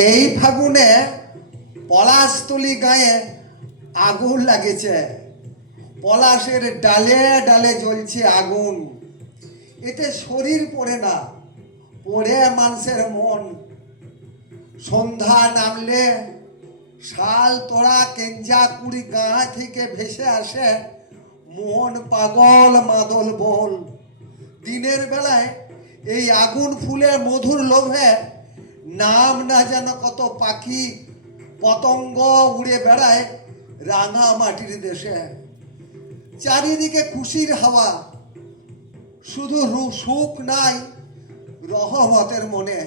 এই ফাগুনে পলাশতলি গায়ে আগুন লাগেছে। পলাশের ডালে ডালে জ্বলছে আগুন। এতে শরীর পড়ে না, পড়ে মানুষের মন। সন্ধ্যা নামলে শাল তোড়া কেঞ্জা কুড়ি গা থেকে ভেসে আসে মন পাগল মাদল বল। দিনের বেলায় এই আগুন ফুলে মধুর লোভে নাম না যেন কত পাখি পতঙ্গ উড়ে বেড়ায় রাঙা মাটির দেশে। চারিদিকে খুশির হাওয়া, শুধু সুখ নাই রহমতের মনে।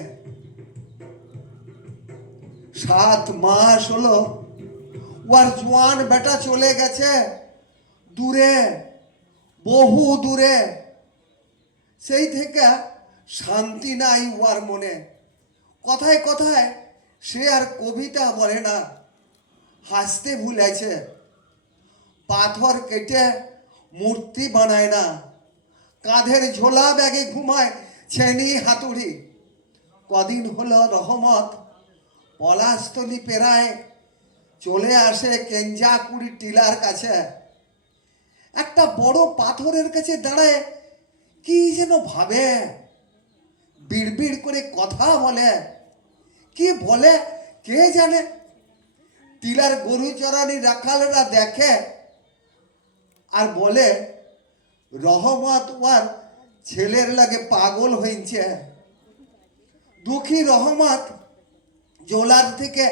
সাত মাস হলো ওর জোয়ান বেটা চলে গেছে দূরে, বহু দূরে। সেই থেকে শান্তি নাই ওর মনে। কথায় কথায় সে আর কবিতা বলে না। হাসতে ভুলেছে। পাথর কেটে মূর্তি বানায় না। কাঁধের ঝোলা ব্যাগে ঘুমায় ছেনি হাতুড়ি। কদিন হলো রহমত পলাশতলি পেরায় চলে আসে কেঞ্জাকুড়ি টিলার কাছে। একটা বড় পাথরের কাছে দাঁড়ায় কি যেন ভাবে। বিড়বিড় করে কথা বলে। কি বলে? কে জানে? টিলার গরু চরানি রাখালরা দেখে আর বলে, রহমত ওয়ার ছেলের লাগে পাগল হয়েছে দুঃখী রহমত জোলার থেকে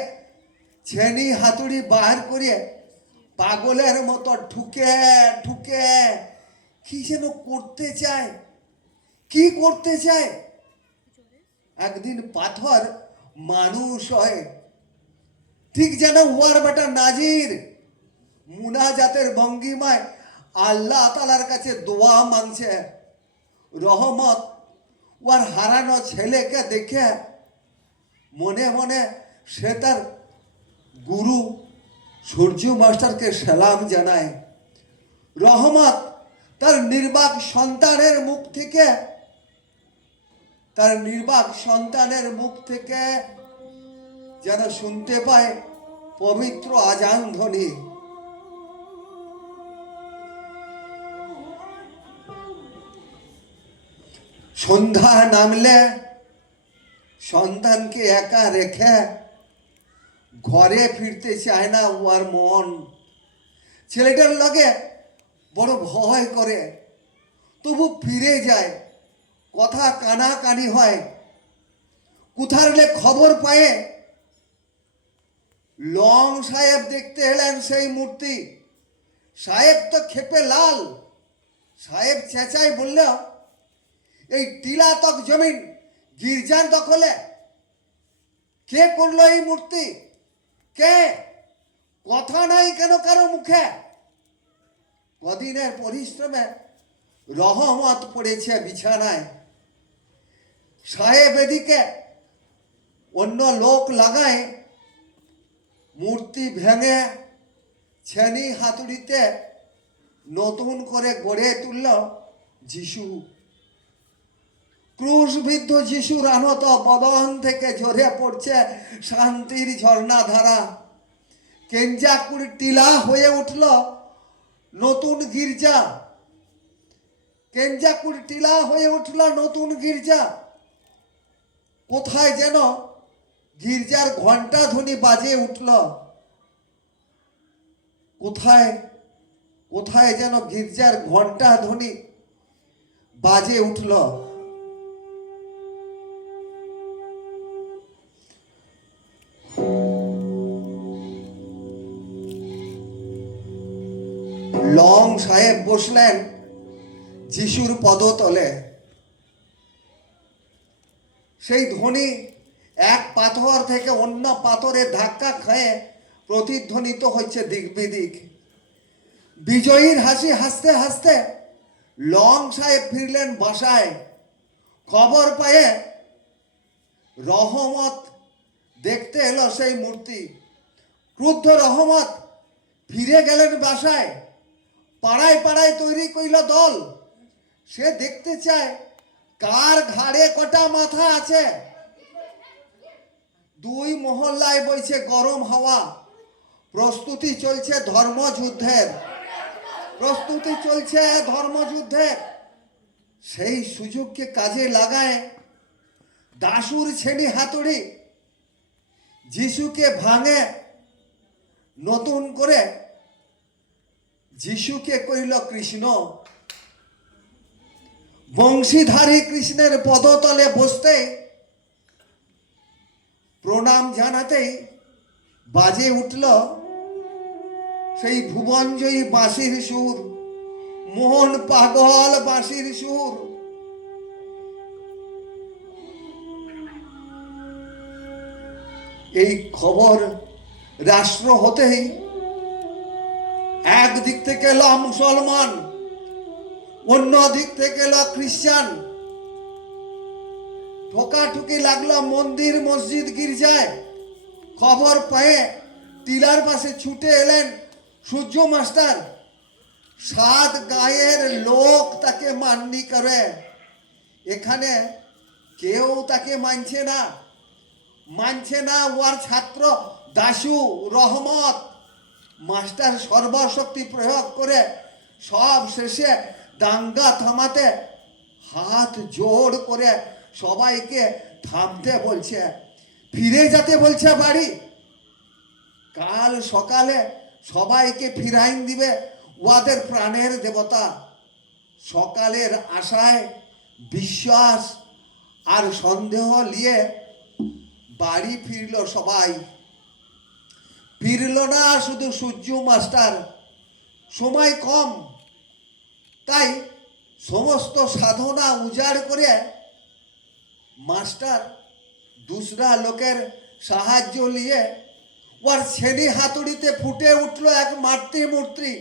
ছেনি হাতুড়ি বার করে পাগলের মতো ঠুকে ঠুকে কি যেন করতে চায়? কি করতে চায়? একদিন পাথর মানুষ হয়। ঠিক যেন উয়ার বেটা নাজির। মুনাজাতের ভঙ্গিমায় আল্লাহ তালার কাছে দোয়া মাংছে রহমত ওর হারানো ছেলেকে দেখে মনে মনে সে তার গুরু সূর্য মাস্টারকে সালাম জানায়। রহমত তার নির্বাক সন্তানের মুখ থেকে তার নির্বাক সন্তানের মুখ থেকে যেন শুনতে পায় পবিত্র আজান ধ্বনি। সন্ধ্যা নামলে সন্তানকে একা রেখে ঘরে ফিরতে চায় না ওর মন। ছেলেটার লগে বড় ভয় করে, তবু ফিরে যায়। কথা কানাকানি হয়। কোথারলে খবর পায়ে? লং সাহেব দেখতে এলেন সেই মূর্তি। সাহেব তো খেপে লাল। সাহেব চেঁচাই বলল, এই টিলা তক জমিন গির্জার দখলে। কে করল এই মূর্তি? কে? কথা নাই কেন কারও মুখে? কদিনের পরিশ্রমে রহমত পড়েছে বিছানায়। সাহেব এদিকে অন্য লোক লাগায়, মূর্তি ভেঙে ছেনি হাতুড়িতে নতুন করে গড়ে তুলল যিশু। ক্রুশবিদ্ধ যিশুর আনত বদন থেকে ঝরে পড়ছে শান্তির ঝর্ণা ধারা। কেঞ্জাকুড়ি টিলা হয়ে উঠল নতুন গির্জা। কেঞ্জাকুড়ি টিলা হয়ে উঠল নতুন গির্জা। কোথায় যেন গির্জার ঘণ্টা ধ্বনি বাজে উঠল। কোথায় কোথায় যেন গির্জার ঘণ্টা ধ্বনি বাজে উঠল। লং সাহেব বসলেন যিশুর পদতলে। সেই ধ্বনি এক পাথর থেকে অন্য পাথরে ধাক্কা খেয়ে প্রতিধ্বনিত হচ্ছে দিক বিজয়ীর হাসি হাসতে হাসতে লং সাহেব ফিরলেন বাসায়। খবর পেয়ে রহমত দেখতে এলো সেই মূর্তি। ক্রুদ্ধ রহমত ফিরে গেলেন বাসায়। পাড়ায় পাড়ায় তৈরি কইল দল। সে দেখতে চায় কার ঘাড়ে কটা মাথা আছে? দুই মহল্লায় বইছে গরম হাওয়া। প্রস্তুতি চলছে ধর্মযুদ্ধের। প্রস্তুতি চলছে ধর্মযুদ্ধের সেই সুযোগকে কাজে লাগায় দাসুর ছেনি হাতুড়ি। যিশুকে ভাঙে, নতুন করে যিশুকে কইল কৃষ্ণ। বংশীধারী কৃষ্ণের পদতলে বসতে প্রণাম জানাতেই বাজে উঠল সেই ভুবনজয়ী বাঁশির সুর, মোহন পাগল বাঁশির সুর। এই খবর রাষ্ট্র হতেই একদিক থেকে এলো মুসলমান অন্য দিক থেকে এলো খ্রিস্টান ঠোকাঠুকি লাগল মন্দির মসজিদ গির্জায়। খবর পেয়ে টিলার পাশে ছুটে এলেন সূর্য মাস্টার। সাত গায়ের লোক তাকে মাননি করে। এখানে কেউ তাকে মানছে না। মানছে না ওয়ার ছাত্র দাসু রহমত। মাস্টার সর্বশক্তি প্রয়োগ করে সব শেষে দাঙ্গা থামাতে হাত জোর করে সবাইকে থামতে বলছে, ফিরে যেতে বলছে বাড়ি। কাল সকালে সবাইকে ফিরাইন দিবে ওয়াদের প্রাণের দেবতা। সকালের আশায় বিশ্বাস আর সন্দেহ নিয়ে বাড়ি ফিরল সবাই। ফিরল না শুধু সূর্য মাস্টার, সময় কম। তাই সমস্ত সাধনা উজাড় করে মাস্টার দুসরা লোকের সাহায্য নিয়ে ওর ছেনি হাতুড়িতে ফুটে উঠল এক মাতৃমূর্তি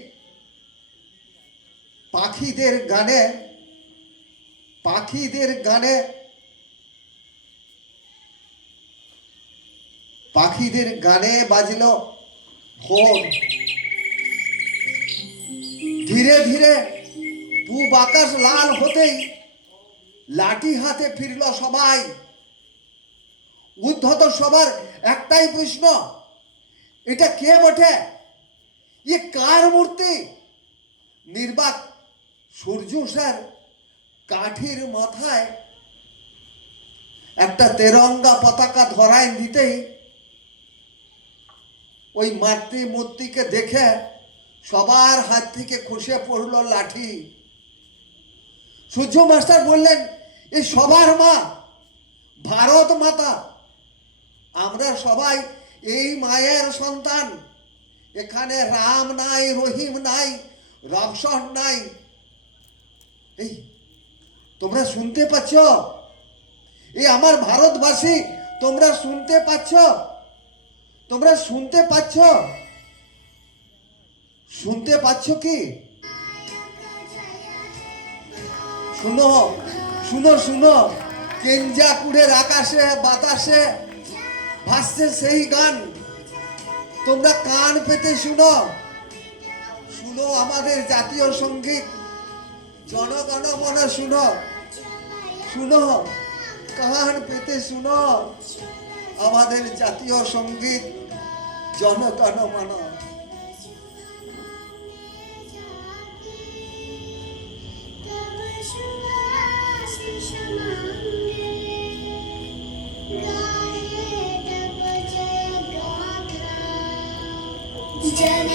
পাখিদের গানে পাখিদের গানে পাখিদের গানে বাজলো ভোর ধীরে ধীরে পূব আকাশ লাল হতেই লাঠি হাতে ফিরল সবাই। উদ্ধত সবার একটাই প্রশ্ন, এটা কে বটে? এ কার মূর্তি? নির্বাক সূর্য স্যার কাঠির মাথায় একটা তেরঙ্গা পতাকা ধরায় দিতেই ওই মাতৃমূর্তিকে দেখে সবার হাত থেকে খসে পড়ল লাঠি। সূর্য মাস্টার বললেন, এ সবার মা, ভারত মাতা, আমরা সবাই এই মায়ের সন্তান। এখানে রাম নাই, রহিম নাই রবসন নাই। এই, তোমরা শুনতে পাচ্ছ? এই আমার ভারতবাসী, তোমরা শুনতে পাচ্ছ? তোমরা শুনতে পাচ্ছ? শুনতে পাচ্ছ কি? শুনো শুনো শুনো। কেঞ্জাকুড়ের আকাশে, বাতাসে ভাসছে সেই গান। তোমরা কান পেতে শুনো। শুনো আমাদের জাতীয় সংগীত। জনগণ মন শুনো। শুনো, কান পেতে শুনো। আমাদের জাতীয় সংগীত, জনগণ মন। teacher.